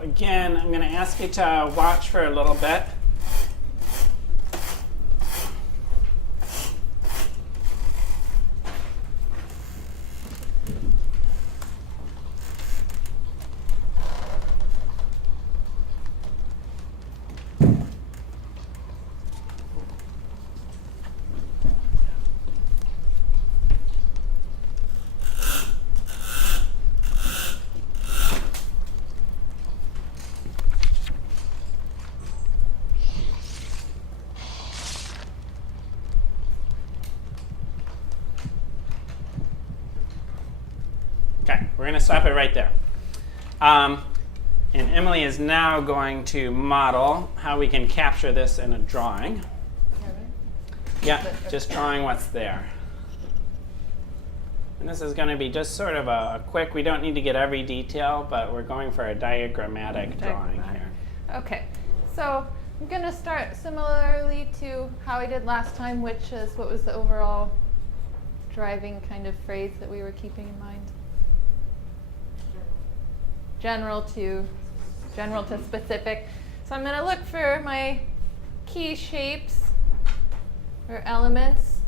Again, I'm going to ask you to watch for a little bit. Okay, we're going to stop it right there. And Emily is now going to model how we can capture this in a drawing. Yeah, just drawing what's there. And this is going to be just sort of a quick, we don't need to get every detail, but we're going for a diagrammatic drawing here. Okay, so I'm going to start similarly to how I did last time, which is what was the overall driving kind of phrase that we were keeping in mind? General to specific. So I'm going to look for my key shapes or elements.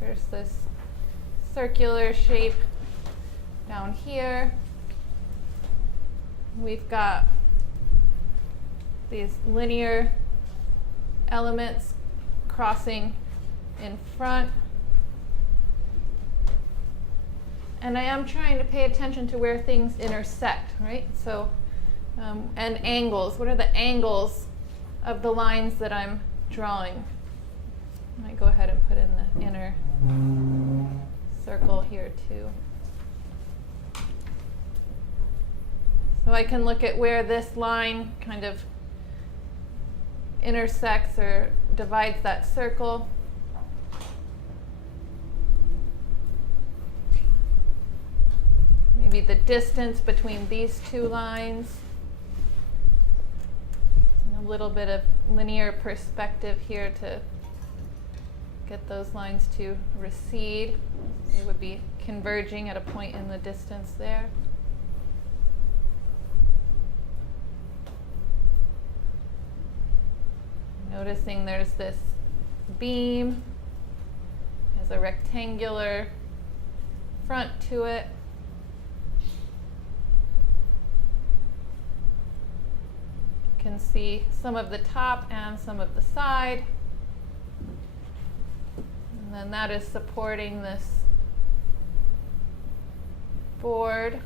There's this circular shape down here. We've got these linear elements crossing in front. And I am trying to pay attention to where things intersect, right? So, and angles. What are the angles of the lines that I'm drawing? I might go ahead and put in the inner circle here too. So I can look at where this line kind of intersects or divides that circle. Maybe the distance between these two lines. And a little bit of linear perspective here to get those lines to recede. They would be converging at a point in the distance there. Noticing there's this beam, has a rectangular front to it. Can see some of the top and some of the side. And then that is supporting this board.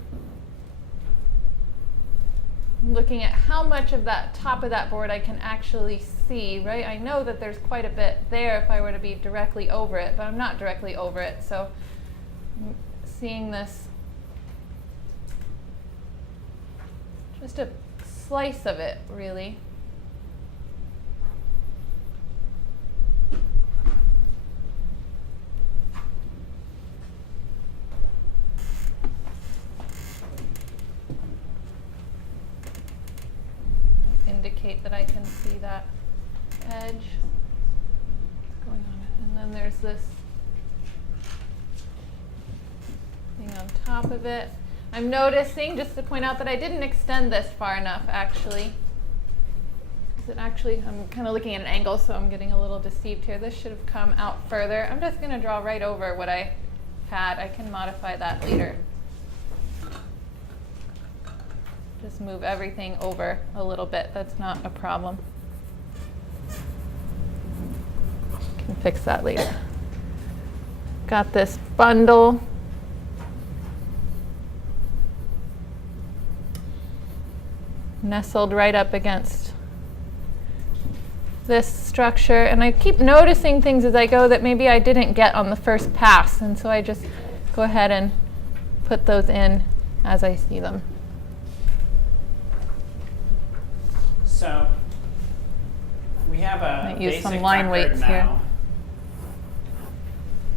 Looking at how much of that top of that board I can actually see, right? I know that there's quite a bit there if I were to be directly over it, but I'm not directly over it. So I'm seeing this, just a slice of it, really. Indicate that I can see that edge going on. And then there's this thing on top of it. I'm noticing, just to point out, that I didn't extend this far enough, actually. I'm kind of looking at an angle, so I'm getting a little deceived here. This should have come out further. I'm just going to draw right over what I had. I can modify that later. Just move everything over a little bit. That's not a problem. Can fix that later. Got this bundle. Nestled right up against this structure. And I keep noticing things as I go that maybe I didn't get on the first pass. And so I just go ahead and put those in as I see them. So we have a use basic some line record weights now here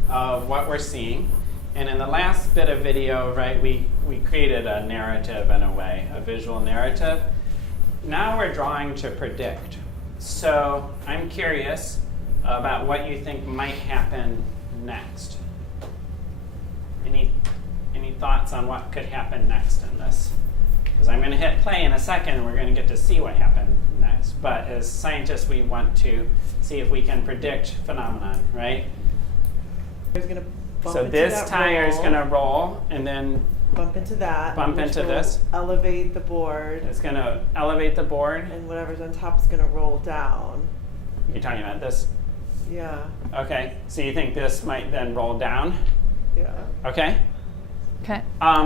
of what we're seeing. And in the last bit of video, right, we created a narrative in a way, a visual narrative. Now we're drawing to predict. So I'm curious about what you think might happen next. Any Any thoughts on what could happen next in this? Because I'm going to hit play in a second and we're going to get to see what happened next. But as scientists, we want to see if we can predict phenomenon, right? It's gonna bump So into this that tire is roll, going to roll and then bump into that. bump which into will this. Elevate the board, it's going to elevate the board. and whatever's on top is gonna roll down. You're talking about this? Yeah, Okay. So you think this might then roll down? yeah. Okay. Okay.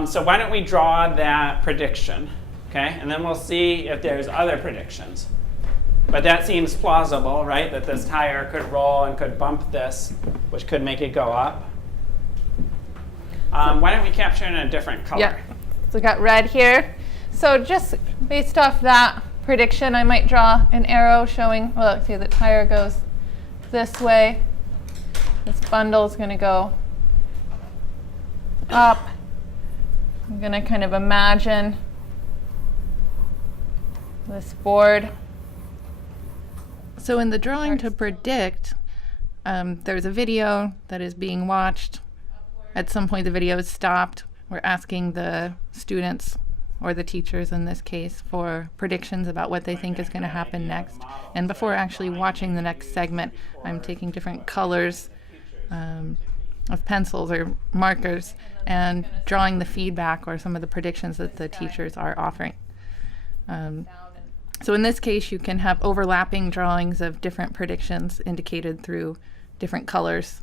So why don't we draw that prediction, okay? And then we'll see if there's other predictions. But that seems plausible, right? That this tire could roll and could bump this, which could make it go up. Why don't we capture it in a different color? Yeah. So we got red here. So just based off that prediction, I might draw an arrow showing, well, let's see, the tire goes this way. This bundle is going to go up. I'm going to kind of imagine this board. So in the drawing to predict, there's a video that is being watched. At some point the video is stopped. We're asking the students, or the teachers in this case, for predictions about what they think is going to happen next. And before actually watching the next segment, I'm taking different colors of pencils or markers and drawing the feedback or some of the predictions that the teachers are offering. So in this case, you can have overlapping drawings of different predictions indicated through different colors.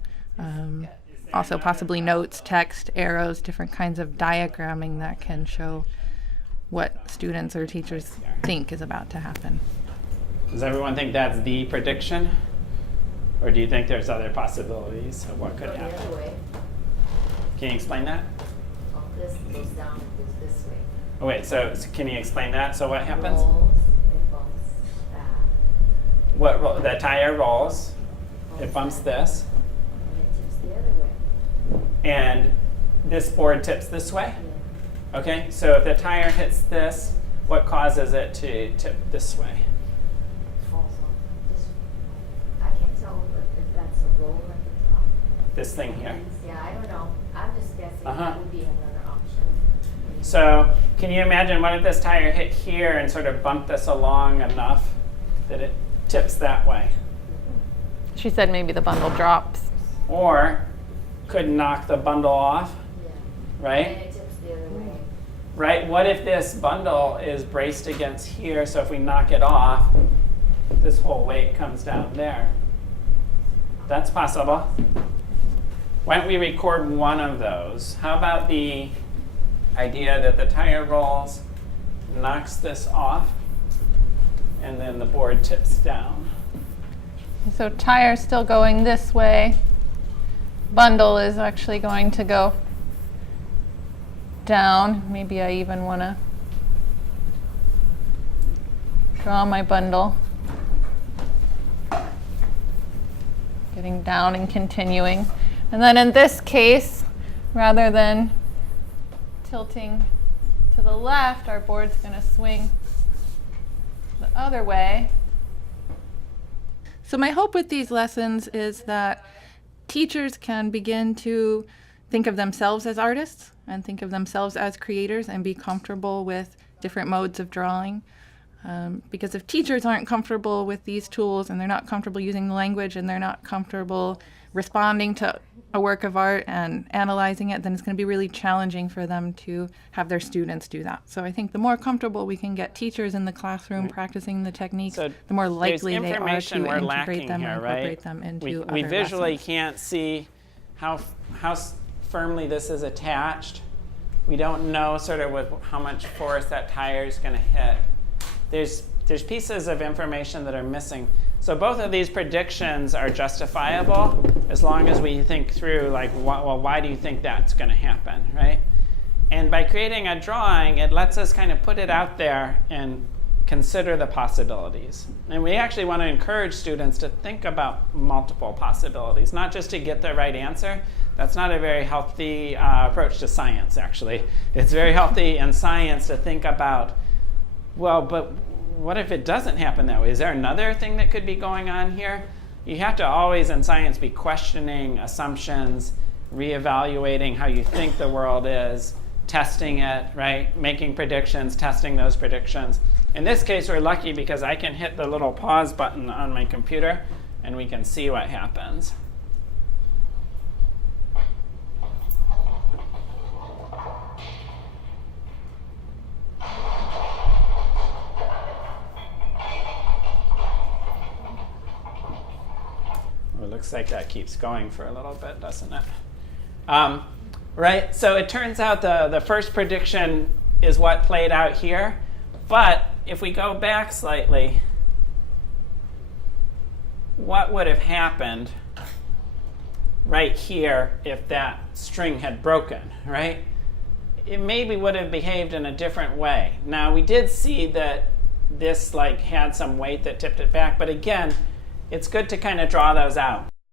Also possibly notes, text, arrows, different kinds of diagramming that can show what students or teachers think is about to happen. Does everyone think that's the prediction? Or do you think there's other possibilities of what could Go the happen? other way. Can you explain that? Oh, this goes down and goes this way. Oh wait, so can you explain that? So what happens? Rolls, it bumps that, What the tire rolls, it bumps this, and it tips the other way. and this board tips this way? Yeah. Okay, so if the tire hits this, what causes it to tip this way? Falls off this way. I can't tell if that's a roll at the top. This thing here. Yeah, I don't know. I'm just guessing Uh-huh. that would be another option. So can you imagine what if this tire hit here and sort of bumped this along enough that it tips that way? She said maybe the bundle drops. Or could knock the bundle off, Yeah. And right? it tips the other way. Right? What if this bundle is braced against here, so if we knock it off, this whole weight comes down there? That's possible. Why don't we record one of those? How about the idea that the tire rolls, knocks this off, and then the board tips down? So tire's still going this way. Bundle is actually going to go down. Maybe I even want to draw my bundle. Getting down and continuing. And then in this case, rather than tilting to the left, our board's going to swing the other way. So my hope with these lessons is that teachers can begin to think of themselves as artists and think of themselves as creators and be comfortable with different modes of drawing. Because if teachers aren't comfortable with these tools and they're not comfortable using the language and they're not comfortable responding to a work of art and analyzing it, then it's going to be really challenging for them to have their students do that. So I think the more comfortable we can get teachers in the classroom practicing the techniques, So the more there's likely they are to information we're integrate lacking them here, and right? incorporate them into we other visually lessons. can't see how firmly this is attached. We don't know sort of with how much force that tire is going to hit. There's pieces of information that are missing. So both of these predictions are justifiable as long as we think through, like, well, why do you think that's going to happen, right? And by creating a drawing, it lets us kind of put it out there and consider the possibilities. And we actually want to encourage students to think about multiple possibilities, not just to get the right answer. That's not a very healthy approach to science, actually. It's very healthy in science to think about, well, but what if it doesn't happen that way? Is there another thing that could be going on here? You have to always in science be questioning assumptions reevaluating how you think the world is, testing it, right? Making predictions, testing those predictions. In this case, we're lucky because I can hit the little pause button on my computer and we can see what happens. Well, it looks like that keeps going for a little bit, doesn't it? Right, so it turns out the first prediction is what played out here. But if we go back slightly, what would have happened right here if that string had broken, right? It maybe would have behaved in a different way. Now, we did see that this had some weight that tipped it back, but again, it's good to kind of draw those out.